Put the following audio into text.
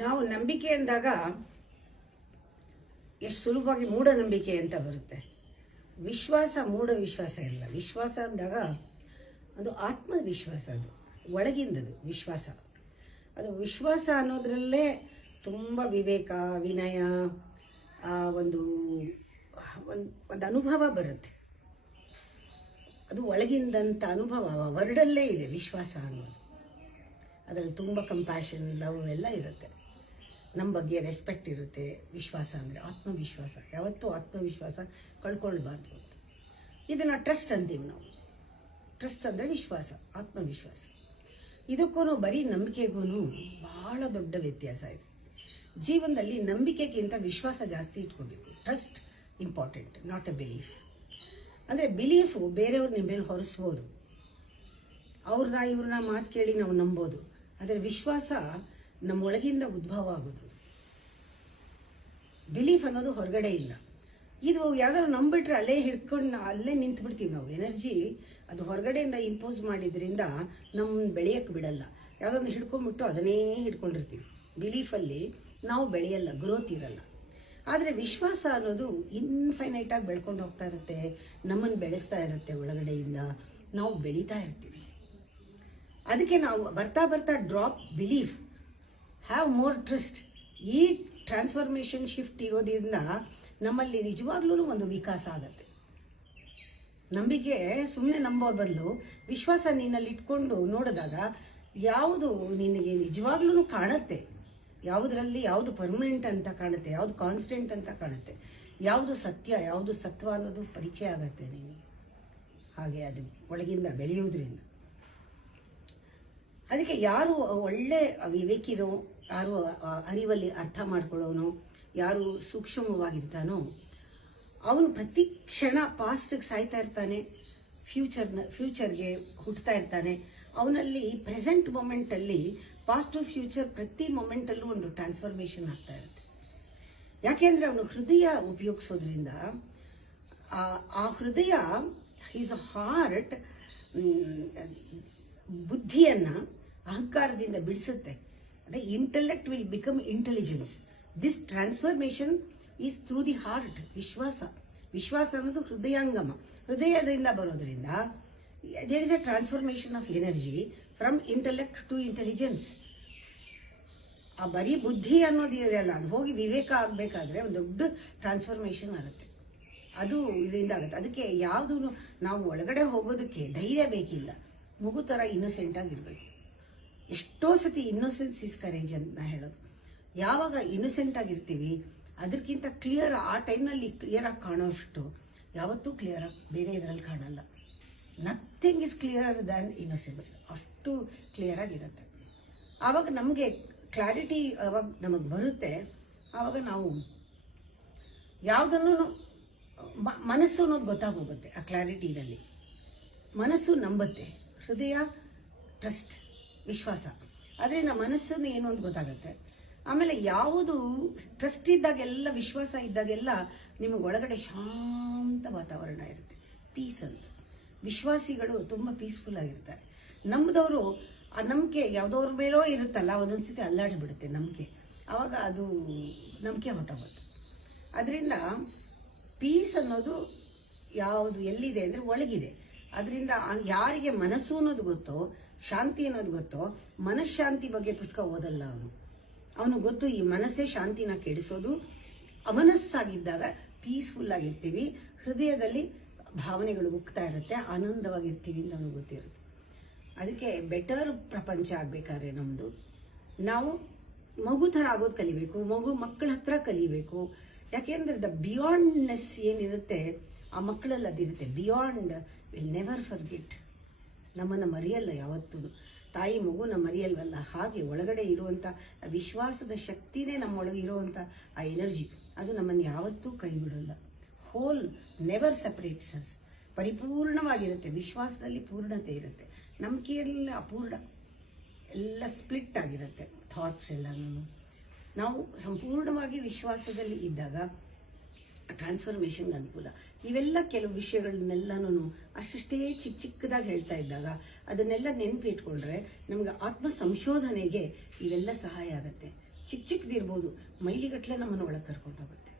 ನಾವು ನಂಬಿಕೆ ಅಂದಾಗ ಎಷ್ಟು ಸುಲಭವಾಗಿ ಮೂಢನಂಬಿಕೆ ಅಂತ ಬರುತ್ತೆ. ವಿಶ್ವಾಸ ಮೂಢ ವಿಶ್ವಾಸ ಇಲ್ಲ. ವಿಶ್ವಾಸ ಅಂದಾಗ ಅದು ಆತ್ಮವಿಶ್ವಾಸ, ಅದು ಒಳಗಿಂದದು ವಿಶ್ವಾಸ. ಅದು ವಿಶ್ವಾಸ ಅನ್ನೋದ್ರಲ್ಲೇ ತುಂಬ ವಿವೇಕ, ವಿನಯ, ಒಂದು ಒಂದು ಅನುಭವ ಬರುತ್ತೆ. ಅದು ಒಳಗಿಂದಂಥ ಅನುಭವ ವರ್ಡಲ್ಲೇ ಇದೆ ವಿಶ್ವಾಸ ಅನ್ನೋದು. ಅದರಲ್ಲಿ ತುಂಬ ಕಂಪ್ಯಾಷನ್, ಲವ್ ಎಲ್ಲ ಇರುತ್ತೆ. ನಮ್ಮ ಬಗ್ಗೆ ರೆಸ್ಪೆಕ್ಟ್ ಇರುತ್ತೆ. ವಿಶ್ವಾಸ ಅಂದರೆ ಆತ್ಮವಿಶ್ವಾಸ. ಯಾವತ್ತೂ ಆತ್ಮವಿಶ್ವಾಸ ಕಳ್ಕೊಳ್ಬಾರ್ದು ಅಂತ. ಇದನ್ನು ಟ್ರಸ್ಟ್ ಅಂತೀವಿ ನಾವು. ಟ್ರಸ್ಟ್ ಅಂದರೆ ವಿಶ್ವಾಸ, ಆತ್ಮವಿಶ್ವಾಸ. ಇದಕ್ಕೂ ಬರೀ ನಂಬಿಕೆಗೂ ಬಹಳ ದೊಡ್ಡ ವ್ಯತ್ಯಾಸ ಇದೆ. ಜೀವನದಲ್ಲಿ ನಂಬಿಕೆಗಿಂತ ವಿಶ್ವಾಸ ಜಾಸ್ತಿ ಇಟ್ಕೋಬೇಕು. Trust important, not A belief. ಅಂದರೆ ಬಿಲೀಫು ಬೇರೆಯವ್ರ ನಿಮ್ಮ ಮೇಲೆ ಹೊರಿಸ್ಬೋದು, ಇವ್ರನ್ನ ಮಾತು ಕೇಳಿ ನಾವು ನಂಬೋದು. ಆದರೆ ವಿಶ್ವಾಸ ನಮ್ಮ ಒಳಗಿಂದ ಉದ್ಭವ ಆಗೋದು. ಬಿಲೀಫ್ ಅನ್ನೋದು ಹೊರಗಡೆ ಇಲ್ಲ. ಇದು ಯಾವ್ದಾದ್ರು ನಂಬಿಟ್ರೆ ಅಲ್ಲೇ ಹಿಡ್ಕೊಂಡು ಅಲ್ಲೇ ನಿಂತು ಬಿಡ್ತೀವಿ ನಾವು. ಎನರ್ಜಿ ಅದು ಹೊರಗಡೆಯಿಂದ ಇಂಪೋಸ್ ಮಾಡಿದ್ರಿಂದ ನಮ್ಮ ಬೆಳೆಯಕ್ಕೆ ಬಿಡಲ್ಲ. ಯಾವುದೊಂದು ಹಿಡ್ಕೊಂಡ್ಬಿಟ್ಟು ಅದನ್ನೇ ಹಿಡ್ಕೊಂಡಿರ್ತೀವಿ. ಬಿಲೀಫಲ್ಲಿ ನಾವು ಬೆಳೆಯಲ್ಲ, ಗ್ರೋತ್ ಇರಲ್ಲ. ಆದರೆ ವಿಶ್ವಾಸ ಅನ್ನೋದು ಇನ್ಫೈನೈಟ್ ಆಗಿ ಬೆಳ್ಕೊಂಡು ಹೋಗ್ತಾ ಇರುತ್ತೆ, ನಮ್ಮನ್ನು ಬೆಳೆಸ್ತಾ ಇರುತ್ತೆ. ಒಳಗಡೆಯಿಂದ ನಾವು ಬೆಳೀತಾ ಇರ್ತೀವಿ. ಅದಕ್ಕೆ ನಾವು ಬರ್ತಾ ಬರ್ತಾ drop belief, have more trust. ಈ ಟ್ರಾನ್ಸ್ಫಾರ್ಮೇಷನ್ ಶಿಫ್ಟ್ ಇರೋದ್ರಿಂದ ನಮ್ಮಲ್ಲಿ ನಿಜವಾಗ್ಲೂ ಒಂದು ವಿಕಾಸ ಆಗುತ್ತೆ. ನಂಬಿಕೆ ಸುಮ್ಮನೆ ನಂಬೋದ ಬದಲು ವಿಶ್ವಾಸ ನಿನ್ನಲ್ಲಿ ಇಟ್ಕೊಂಡು ನೋಡಿದಾಗ ಯಾವುದು ನಿನಗೆ ನಿಜವಾಗ್ಲೂ ಕಾಣುತ್ತೆ, ಯಾವುದರಲ್ಲಿ ಯಾವುದು ಪರ್ಮನೆಂಟ್ ಅಂತ ಕಾಣುತ್ತೆ, ಯಾವುದು ಕಾನ್ಸ್ಟೆಂಟ್ ಅಂತ ಕಾಣುತ್ತೆ, ಯಾವುದು ಸತ್ಯ, ಯಾವುದು ಸತ್ವ ಅನ್ನೋದು ಪರಿಚಯ ಆಗತ್ತೆ ನಿನಗೆ. ಹಾಗೆ ಅದು ಒಳಗಿಂದ ಬೆಳೆಯೋದ್ರಿಂದ. ಅದಕ್ಕೆ ಯಾರು ಒಳ್ಳೆ ವಿವೇಕಿನೋ, ಯಾರು ಅರಿವಲ್ಲಿ ಅರ್ಥ ಮಾಡ್ಕೊಳ್ಳೋನೋ, ಯಾರು ಸೂಕ್ಷ್ಮವಾಗಿರ್ತಾನೋ ಅವನು ಪ್ರತಿ ಕ್ಷಣ ಪಾಸ್ಟ್ಗೆ ಸಾಯ್ತಾ ಇರ್ತಾನೆ, ಫ್ಯೂಚರ್ಗೆ ಹುಟ್ಟುತ್ತಾ ಇರ್ತಾನೆ. ಅವನಲ್ಲಿ ಪ್ರೆಸೆಂಟ್ ಮೊಮೆಂಟಲ್ಲಿ ಪಾಸ್ಟ್ ಟು ಫ್ಯೂಚರ್ ಪ್ರತಿ ಮೊಮೆಂಟಲ್ಲೂ ಒಂದು ಟ್ರಾನ್ಸ್ಫಾರ್ಮೇಷನ್ ಆಗ್ತಾ ಇರುತ್ತೆ. ಯಾಕೆಂದರೆ ಅವನು ಹೃದಯ ಉಪಯೋಗಿಸೋದ್ರಿಂದ ಆ ಹೃದಯ, ಈಸ್ ಅ ಹಾರ್ಟ್, ಬುದ್ಧಿಯನ್ನು ಅಹಂಕಾರದಿಂದ ಬಿಡಿಸುತ್ತೆ. ಅದೇ intellect will become intelligence. This transformation is through the heart. ವಿಶ್ವಾಸ ಅನ್ನೋದು ಹೃದಯಾಂಗಮ, ಹೃದಯದಿಂದ ಬರೋದ್ರಿಂದ there is a transformation of energy from intellect to intelligence. ಆ ಬರೀ ಬುದ್ಧಿ ಅನ್ನೋದು ಇದೆಯಲ್ಲ, ಅದು ಹೋಗಿ ವಿವೇಕ ಆಗಬೇಕಾದ್ರೆ ಒಂದು ದೊಡ್ಡ ಟ್ರಾನ್ಸ್ಫಾರ್ಮೇಷನ್ ಆಗುತ್ತೆ. ಅದು ಇದರಿಂದ ಆಗುತ್ತೆ. ಅದಕ್ಕೆ ಯಾವುದೂ ನಾವು ಒಳಗಡೆ ಹೋಗೋದಕ್ಕೆ ಧೈರ್ಯ ಬೇಕಿಲ್ಲ. ಮಗು ಥರ ಇನ್ನೋಸೆಂಟ್ ಆಗಿರ್ಬೇಕು. ಎಷ್ಟೋ ಸತಿ ಇನ್ನೋಸೆನ್ಸ್ ಇಸ್ ಕರೇಜ್ ಅಂತ ನಾ ಹೇಳೋದು. ಯಾವಾಗ ಇನ್ನೋಸೆಂಟ್ ಆಗಿರ್ತೀವಿ ಅದಕ್ಕಿಂತ ಕ್ಲಿಯರ್, ಆ ಟೈಮ್ನಲ್ಲಿ ಕ್ಲಿಯರಾಗಿ ಕಾಣೋಷ್ಟು ಯಾವತ್ತೂ ಕ್ಲಿಯರಾಗಿ ಬೇರೆ ಇದರಲ್ಲಿ ಕಾಣಲ್ಲ. Nothing is clear than innocence. ಅಷ್ಟು ಕ್ಲಿಯರಾಗಿರುತ್ತೆ. ಆವಾಗ ನಮಗೆ ಕ್ಲಾರಿಟಿ ಆವಾಗ ನಮಗೆ ಬರುತ್ತೆ. ಆವಾಗ ನಾವು ಯಾವುದನ್ನು ಮನಸ್ಸು ಅನ್ನೋದು ಗೊತ್ತಾಗೋಗುತ್ತೆ. ಆ ಕ್ಲಾರಿಟಿನಲ್ಲಿ ಮನಸ್ಸು ನಂಬುತ್ತೆ, ಹೃದಯ ಟ್ರಸ್ಟ್, ವಿಶ್ವಾಸ. ಅದರಿಂದ ಮನಸ್ಸನ್ನು ಏನು ಅಂತ ಗೊತ್ತಾಗುತ್ತೆ. ಆಮೇಲೆ ಯಾವುದು ಟ್ರಸ್ಟ್ ಇದ್ದಾಗೆಲ್ಲ, ವಿಶ್ವಾಸ ಇದ್ದಾಗೆಲ್ಲ ನಿಮಗೆ ಒಳಗಡೆ ಶಾಂತ ವಾತಾವರಣ ಇರುತ್ತೆ, ಪೀಸ್ ಅಂತ. ವಿಶ್ವಾಸಿಗಳು ತುಂಬ ಪೀಸ್ಫುಲ್ ಆಗಿರ್ತಾರೆ. ನಂಬಿದವರು ಆ ನಂಬಿಕೆ ಯಾವುದವ್ರ ಮೇಲೋ ಇರುತ್ತಲ್ಲ, ಒಂದೊಂದ್ಸತಿ ಅಲ್ಲಾಡಿಬಿಡುತ್ತೆ ನಂಬಿಕೆ. ಆವಾಗ ಅದು ನಂಬಿಕೆ ಹೊಟ್ಟೋಗುತ್ತೆ. ಅದರಿಂದ ಪೀಸ್ ಅನ್ನೋದು ಯಾವುದು ಎಲ್ಲಿದೆ ಅಂದರೆ ಒಳಗಿದೆ. ಅದರಿಂದ ಯಾರಿಗೆ ಮನಸ್ಸು ಅನ್ನೋದು ಗೊತ್ತೋ, ಶಾಂತಿ ಅನ್ನೋದು ಗೊತ್ತೋ, ಮನಃಶಾಂತಿ ಬಗ್ಗೆ ಪುಸ್ತಕ ಓದಲ್ಲ ಅವನು ಗೊತ್ತು ಈ ಮನಸ್ಸೇ ಶಾಂತಿನ ಕೆಡಿಸೋದು. ಅಮನಸ್ಸಾಗಿದ್ದಾಗ ಪೀಸ್ಫುಲ್ ಆಗಿರ್ತೀವಿ, ಹೃದಯದಲ್ಲಿ ಭಾವನೆಗಳು ಉಕ್ತಾ ಇರುತ್ತೆ, ಆನಂದವಾಗಿರ್ತೀವಿ ಅಂತ ನಮಗೆ ಗೊತ್ತಿರುತ್ತೆ. ಅದಕ್ಕೆ ಬೆಟರ್ ಪ್ರಪಂಚ ಆಗಬೇಕಾದ್ರೆ ನಮ್ಮದು, ನಾವು ಮಗು ಥರ ಆಗೋದು ಕಲಿಬೇಕು. ಮಕ್ಕಳ ಹತ್ರ ಕಲಿಬೇಕು. ಯಾಕೆಂದರೆ ದ ಬಿಯಾಂಡ್ನೆಸ್ ಏನಿರುತ್ತೆ ಆ ಮಕ್ಕಳಲ್ಲಿ ಅದಿರುತ್ತೆ. Beyond will never forget. ನಮ್ಮನ್ನು ಮರೆಯಲ್ಲ ಯಾವತ್ತೂ. ತಾಯಿ ಮಗುನ ಮರೆಯಲ್ವಲ್ಲ, ಹಾಗೆ ಒಳಗಡೆ ಇರುವಂಥ ವಿಶ್ವಾಸದ ಶಕ್ತಿನೇ ನಮ್ಮೊಳಗೆ ಇರುವಂಥ ಆ ಎನರ್ಜಿ, ಅದು ನಮ್ಮನ್ನು ಯಾವತ್ತೂ ಕೈ ಬಿಡೋಲ್ಲ. Whole never separates us. ಪರಿಪೂರ್ಣವಾಗಿರುತ್ತೆ. ವಿಶ್ವಾಸದಲ್ಲಿ ಪೂರ್ಣತೆ ಇರುತ್ತೆ, ನಂಬಿಕೆಯಲ್ಲಿ ಅಪೂರ್ಣ. ಎಲ್ಲ ಸ್ಪ್ಲಿಟ್ ಆಗಿರುತ್ತೆ ಥಾಟ್ಸ್ ಎಲ್ಲನೂ. ನಾವು ಸಂಪೂರ್ಣವಾಗಿ ವಿಶ್ವಾಸದಲ್ಲಿ ಇದ್ದಾಗ ಟ್ರಾನ್ಸ್ಫಾರ್ಮೇಷನ್ ಅನುಕೂಲ. ಇವೆಲ್ಲ ಕೆಲವು ವಿಷಯಗಳನ್ನೆಲ್ಲನೂ ಅಷ್ಟೇ ಚಿಕ್ಕದಾಗಿ ಹೇಳ್ತಾ ಇದ್ದಾಗ ಅದನ್ನೆಲ್ಲ ನೆನಪಿಟ್ಕೊಂಡ್ರೆ ನಮ್ಗೆ ಆತ್ಮ ಸಂಶೋಧನೆಗೆ ಇವೆಲ್ಲ ಸಹಾಯ ಆಗುತ್ತೆ. ಚಿಕ್ಕದಿರ್ಬೋದು, ಮೈಲಿಗಟ್ಟಲೆ ನಮ್ಮನ್ನು ಒಳಗೆ ಕರ್ಕೊಂಡು ಹೋಗುತ್ತೆ.